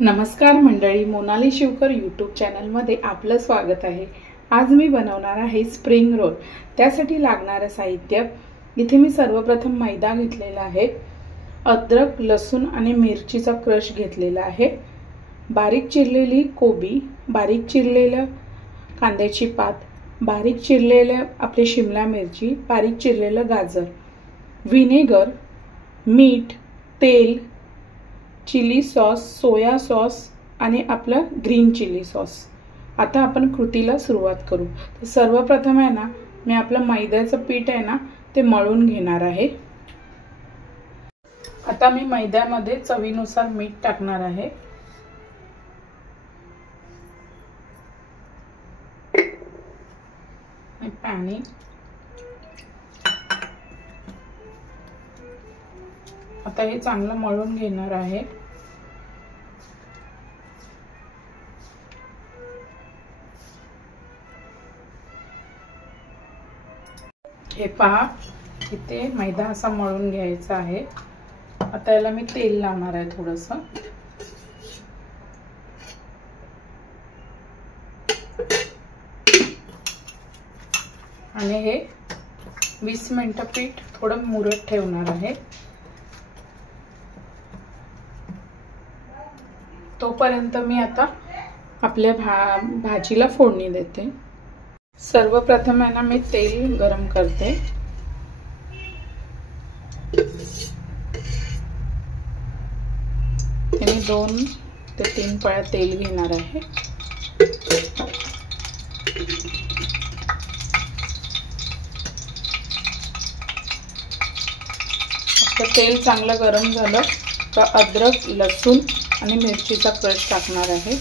नमस्कार मंडळी, मोनाली शिवकर यूट्यूब चॅनलमध्ये आपलं स्वागत आहे। आज मी बनवणार आहे स्प्रिंग रोल। त्यासाठी लागणारे साहित्य इथे मी सर्वप्रथम मैदा घेतलेला आहे, अद्रक, लसूण आणि मिरचीचा क्रश घेतलेला आहे, बारीक चिरलेली कोबी, बारीक चिरलेले कांद्याची पात, बारीक चिरलेले आपले शिमला मिरची, बारीक चिरलेलं गाजर, व्हिनेगर, मीठ, तेल, चिली सॉस, सोया सॉस आणि आपला ग्रीन चिली सॉस। आता आपण कृतीला सुरुवात करू। तर सर्वप्रथम आहे ना, मी आपलं मैद्याचं पीठ आहे ना ते मळून घेणार आहे। आता मी मैद्यामध्ये चवीनुसार मीठ टाकणार आहे, पाणी, आता हे चांगलं मळून घेणार आहे। हे पहा, इथे मैदा असा मळून घ्यायचा आहे। आता याला मी तेल लावणार आहे थोडंसं, आणि हे 20 मिनिटं पीठ थोडं मुरत ठेवणार आहे। तोपर्यंत मी आता आपल्या भाजीला फोडणी देते। सर्वप्रथम आहे ना, मी तेल गरम करते। मी 2 ते 3 पळ्या तेल घेणार आहे। आता तेल चांगलं गरम झालं का अद्रक, लसूण आणि मिरचीचा क्रश टाकणार आहे।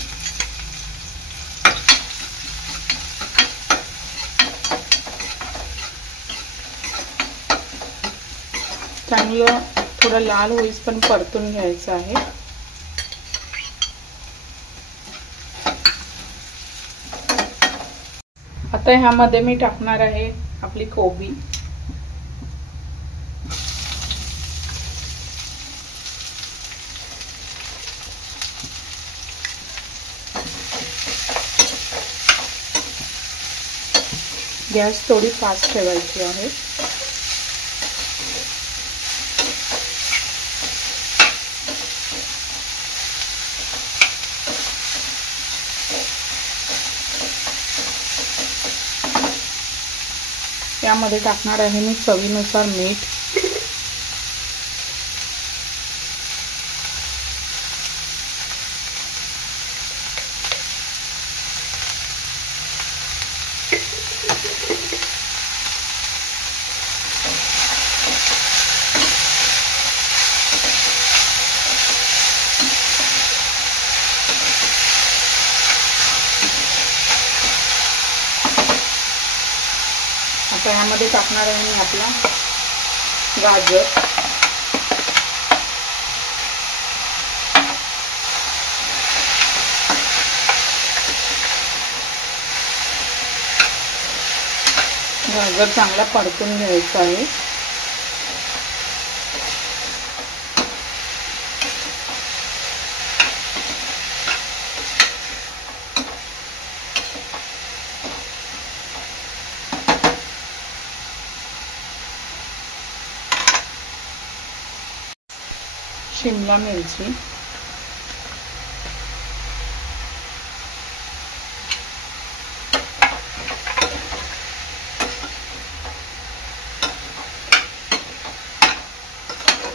चांगलं थोडं लाल होईपर्यंत परतून घ्यायचं आहे। आता ह्यामध्ये मी टाकणार आहे आपली कोबी, गॅस थोडी फास्ट ठेवायची आहे। यामध्ये टाकणार आहे मी चवीनुसार मीठ, आता यामध्ये टाकणार आहे मी आपला गाजर, गाजर चांगला परतून घ्यायचा आहे। शिमला मिरची,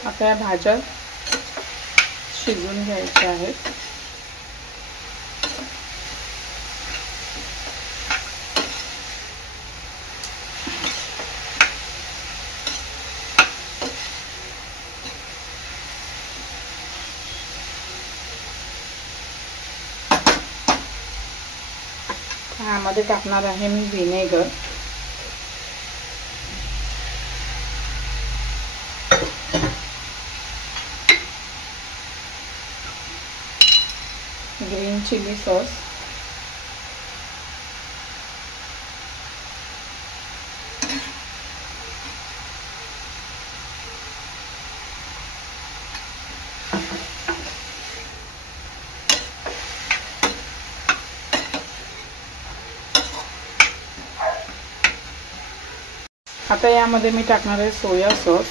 आता या भाज्या शिजवून घ्यायच्या आहेत। यामध्ये टाकणार आहे मी व्हिनेगर, ग्रीन चिली सॉस, आता यामध्ये मी टाकणार आहे सोया सॉस,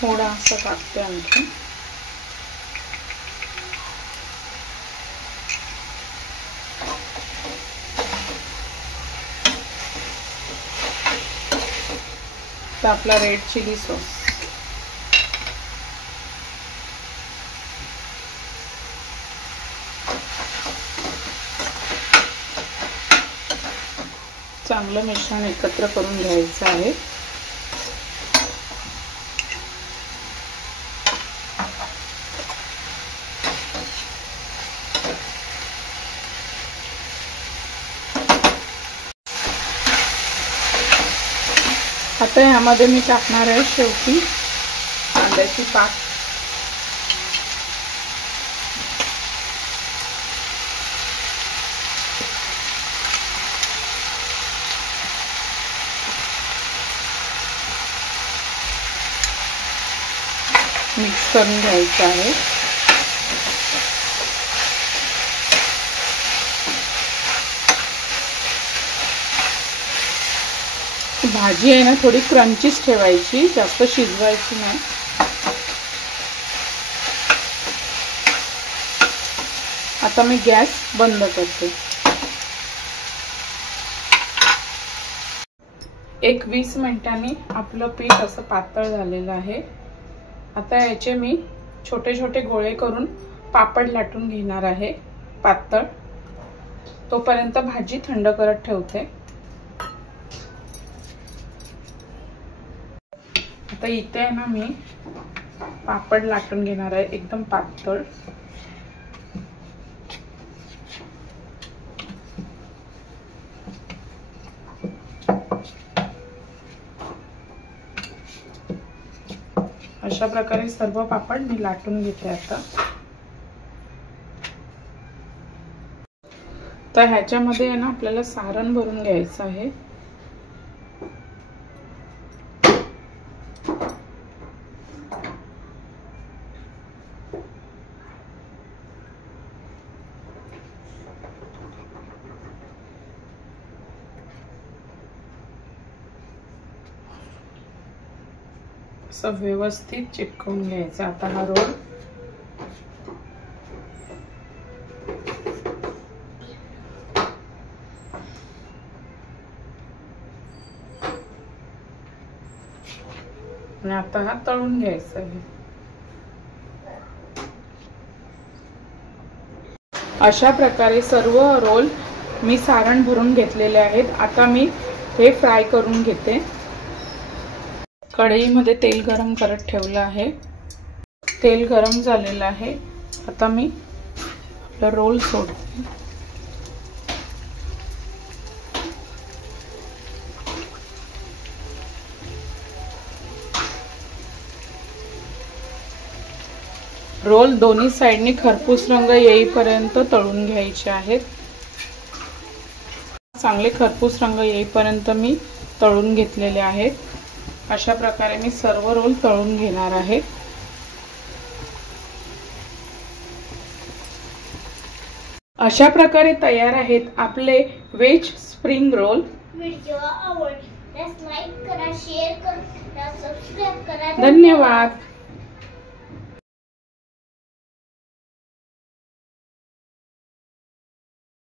थोडासा टाकते आणखी, तर आपला रेड चिली सॉस, चांगलं मिश्रण एकत्र करून घ्यायचं आहे। आता यामध्ये मी टाकणार आहे शेवटी कांद्याची पात, मिक्स करून घ्यायचं आहे। भाजी आहे ना थोडी क्रंचीच ठेवायची, जास्त शिजवायची नाही। आता मी गॅस बंद करते। एक 20 मिनिटांनी आपलं पीठ असं पातळ झालेलं आहे। आता याचे मी छोटे छोटे गोळे करून पापड लाटून घेणार आहे पातळ। तोपर्यंत भाजी थंड करत ठेवते। आता इथे आहे ना मी पापड लाटून घेणार आहे एकदम पातळ। अशा प्रकारे सर्व पापड मी लाटून घेते आता। तर ह्याच्यामध्ये आहे ना आपल्याला सारण भरून घ्यायचं आहे। असं व्यवस्थित चिपकवून घ्यायचं आता हा रोल। आणि आता हा तळून घ्यायचा आहे। अशा प्रकारे सर्व रोल मी सारण भरून घेतलेले आहेत। आता मी हे फ्राय करून घेते। कढईमध्ये तेल गरम करत ठेवलं आहे। तेल गरम झालेलं आहे। आता मी आपला रोल सोडते। रोल दोन्ही साइडनी खरपूस रंग येईपर्यंत तळून घ्यायचे आहेत। चांगले खरपूस रंग येईपर्यंत मी तळून घेतलेले आहेत। अशा प्रकारे मी सर्व रोल तळून घेणार आहे। अशा प्रकारे तयार आहेत आपले व्हेज स्प्रिंग रोल। व्हिडिओ आवडल्यास लाईक करा, शेअर करा, सबस्क्राइब करा। धन्यवाद।